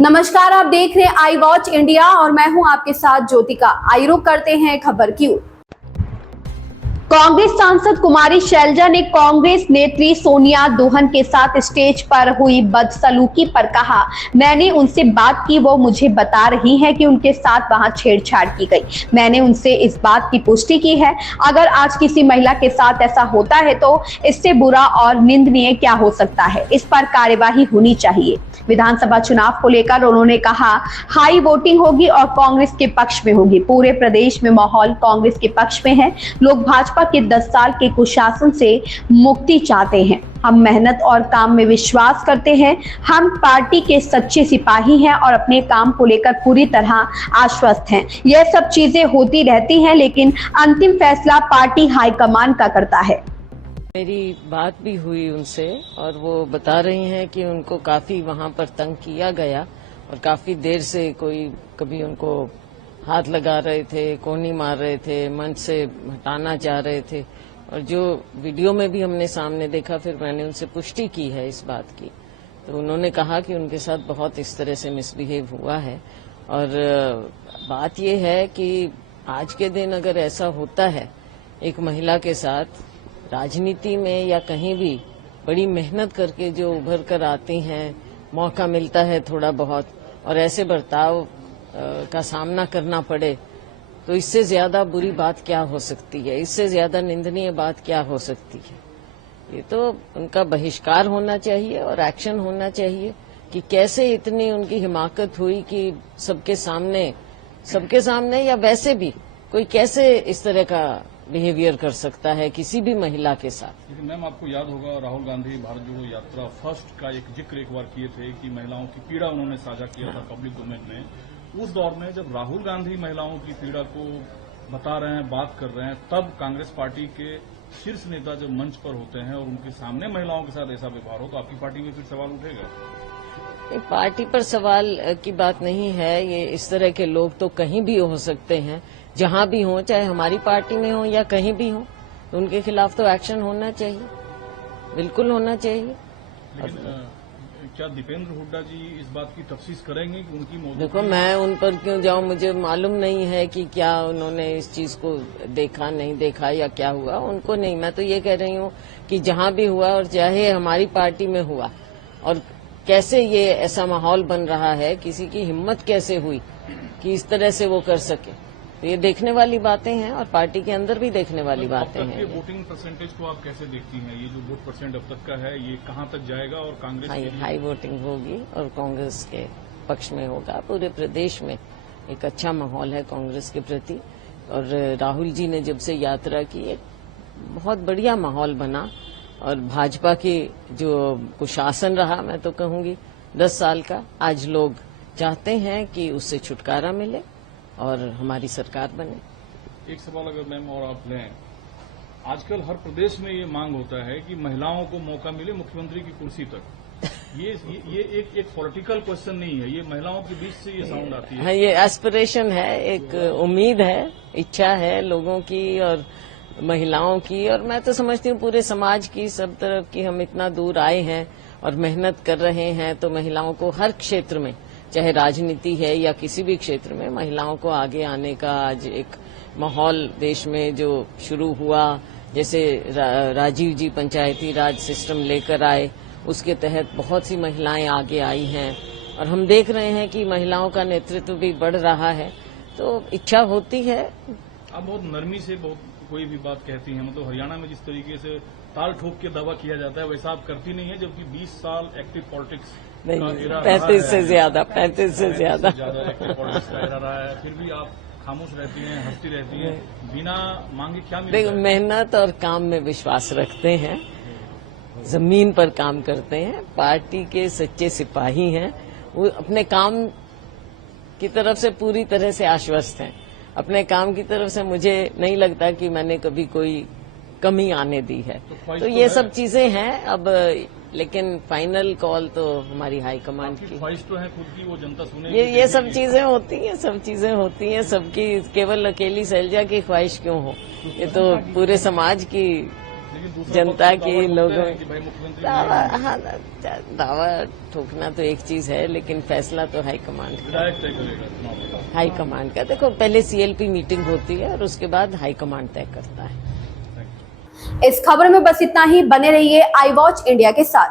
नमस्कार, आप देख रहे हैं आई वॉच इंडिया और मैं हूं आपके साथ ज्योतिका। आइए रुक करते हैं खबर की ओर। कांग्रेस सांसद कुमारी शैलजा ने कांग्रेस नेत्री सोनिया दोहन के साथ स्टेज पर हुई बदसलूकी पर कहा, मैंने उनसे बात की, वो मुझे बता रही हैं कि उनके साथ वहां छेड़छाड़ की गई। मैंने उनसे इस बात की पुष्टि की है। अगर आज किसी महिला के साथ ऐसा होता है तो इससे बुरा और निंदनीय क्या हो सकता है। इस पर कार्यवाही होनी चाहिए। विधानसभा चुनाव को लेकर उन्होंने कहा, हाई वोटिंग होगी और कांग्रेस के पक्ष में होगी। पूरे प्रदेश में माहौल कांग्रेस के पक्ष में है। लोग भाजपा के 10 साल के कुशासन से मुक्ति चाहते हैं। हम मेहनत और काम में विश्वास करते हैं। हम पार्टी के सच्चे सिपाही हैं और अपने काम को लेकर पूरी तरह आश्वस्त हैं। यह सब चीजें होती रहती हैं, लेकिन अंतिम फैसला पार्टी हाईकमान का करता है। मेरी बात भी हुई उनसे और वो बता रही हैं कि उनको काफी वहां पर तंग किया गया और काफी देर से कोई कभी उनको हाथ लगा रहे थे, कोहनी मार रहे थे, मंच से हटाना चाह रहे थे। और जो वीडियो में भी हमने सामने देखा, फिर मैंने उनसे पुष्टि की है इस बात की, तो उन्होंने कहा कि उनके साथ बहुत इस तरह से मिसबिहेव हुआ है। और बात यह है कि आज के दिन अगर ऐसा होता है एक महिला के साथ, राजनीति में या कहीं भी बड़ी मेहनत करके जो उभर कर आती हैं, मौका मिलता है थोड़ा बहुत और ऐसे बर्ताव का सामना करना पड़े, तो इससे ज्यादा बुरी बात क्या हो सकती है, इससे ज्यादा निंदनीय बात क्या हो सकती है। ये तो उनका बहिष्कार होना चाहिए और एक्शन होना चाहिए कि कैसे इतनी उनकी हिमाकत हुई कि सबके सामने या वैसे भी कोई कैसे इस तरह का बिहेवियर कर सकता है किसी भी महिला के साथ। लेकिन मैम, आपको याद होगा राहुल गांधी भारत जोड़ो यात्रा फर्स्ट का एक जिक्र एक बार किए थे कि महिलाओं की पीड़ा उन्होंने साझा किया था पब्लिक डोमेन में। उस दौर में जब राहुल गांधी महिलाओं की पीड़ा को बता रहे हैं, बात कर रहे हैं, तब कांग्रेस पार्टी के शीर्ष नेता जब मंच पर होते हैं और उनके सामने महिलाओं के साथ ऐसा व्यवहार हो, तो आपकी पार्टी में फिर सवाल उठेगा। पार्टी पर सवाल की बात नहीं है। ये इस तरह के लोग तो कहीं भी हो सकते हैं, जहां भी हो, चाहे हमारी पार्टी में हो या कहीं भी हो, तो उनके खिलाफ तो एक्शन होना चाहिए, बिल्कुल होना चाहिए। लेकिन क्या दीपेंद्र हुड्डा जी इस बात की तफ्तीश करेंगे कि उनकी मौजूदगी? देखो, मैं उन पर क्यों जाऊं, मुझे मालूम नहीं है कि क्या उन्होंने इस चीज को देखा नहीं देखा या क्या हुआ, उनको नहीं। मैं तो ये कह रही हूं कि जहां भी हुआ और चाहे हमारी पार्टी में हुआ, और कैसे ये ऐसा माहौल बन रहा है, किसी की हिम्मत कैसे हुई कि इस तरह से वो कर सके, तो ये देखने वाली बातें हैं और पार्टी के अंदर भी देखने वाली बातें हैं। वोटिंग परसेंटेज को आप कैसे देखती हैं? ये जो वोट परसेंट अब तक का है, ये कहां तक जाएगा और कांग्रेस हाई वोटिंग होगी और कांग्रेस के पक्ष में होगा। पूरे प्रदेश में एक अच्छा माहौल है कांग्रेस के प्रति, और राहुल जी ने जब से यात्रा की, एक बहुत बढ़िया माहौल बना। और भाजपा की जो कुशासन रहा, मैं तो कहूंगी 10 साल का, आज लोग चाहते हैं कि उससे छुटकारा मिले और हमारी सरकार बने। एक सवाल अगर मैम और आप लें, आजकल हर प्रदेश में ये मांग होता है कि महिलाओं को मौका मिले मुख्यमंत्री की कुर्सी तक। ये एक पॉलिटिकल क्वेश्चन नहीं है, ये महिलाओं के बीच से ये साउंड आती है। ये एस्पिरेशन है, एक उम्मीद है, इच्छा है लोगों की और महिलाओं की, और मैं तो समझती हूँ पूरे समाज की, सब तरफ की। हम इतना दूर आए हैं और मेहनत कर रहे हैं, तो महिलाओं को हर क्षेत्र में, चाहे राजनीति है या किसी भी क्षेत्र में, महिलाओं को आगे आने का आज एक माहौल देश में जो शुरू हुआ। जैसे राजीव जी पंचायती राज सिस्टम लेकर आए, उसके तहत बहुत सी महिलाएं आगे आई हैं और हम देख रहे हैं कि महिलाओं का नेतृत्व भी बढ़ रहा है। तो इच्छा होती है। आप बहुत नरमी से कोई भी बात कहती हैं, मतलब हरियाणा में जिस तरीके से ताल ठोक के दावा किया जाता है, वैसा आप करती नहीं है, जबकि 20 साल एक्टिव पॉलिटिक्स नहीं, 35 से ज्यादा एक्टिव पॉलिटिक्स का एरा रहा है, फिर भी आप खामोश रहती हैं, हंसती रहती हैं, बिना मांगे क्या मिलता है? मेहनत और काम में विश्वास रखते हैं, जमीन पर काम करते हैं, पार्टी के सच्चे सिपाही हैं। वो अपने काम की तरफ से पूरी तरह से आश्वस्त हैं। अपने काम की तरफ से मुझे नहीं लगता कि मैंने कभी कोई कमी आने दी है। तो ये सब चीजें हैं अब, लेकिन फाइनल कॉल तो हमारी हाईकमांड की। ख्वाहिश तो है खुद की, वो जनता सुने। ये सब चीजें होती हैं, सबकी, केवल अकेली शैलजा की ख्वाहिश क्यों हो, ये तो पूरे समाज की लेकिन दूसरा जनता पक्ष के दावा लोगों करते हैं कि भाई मुख्यमंत्री दावा ठोकना तो एक चीज है, लेकिन फैसला तो हाईकमांड का, विधायक तय करेगा चुनाव का। हाईकमांड का। देखो, पहले सीएलपी मीटिंग होती है और उसके बाद हाईकमांड तय करता है। इस खबर में बस इतना ही। बने रहिए आई वॉच इंडिया के साथ।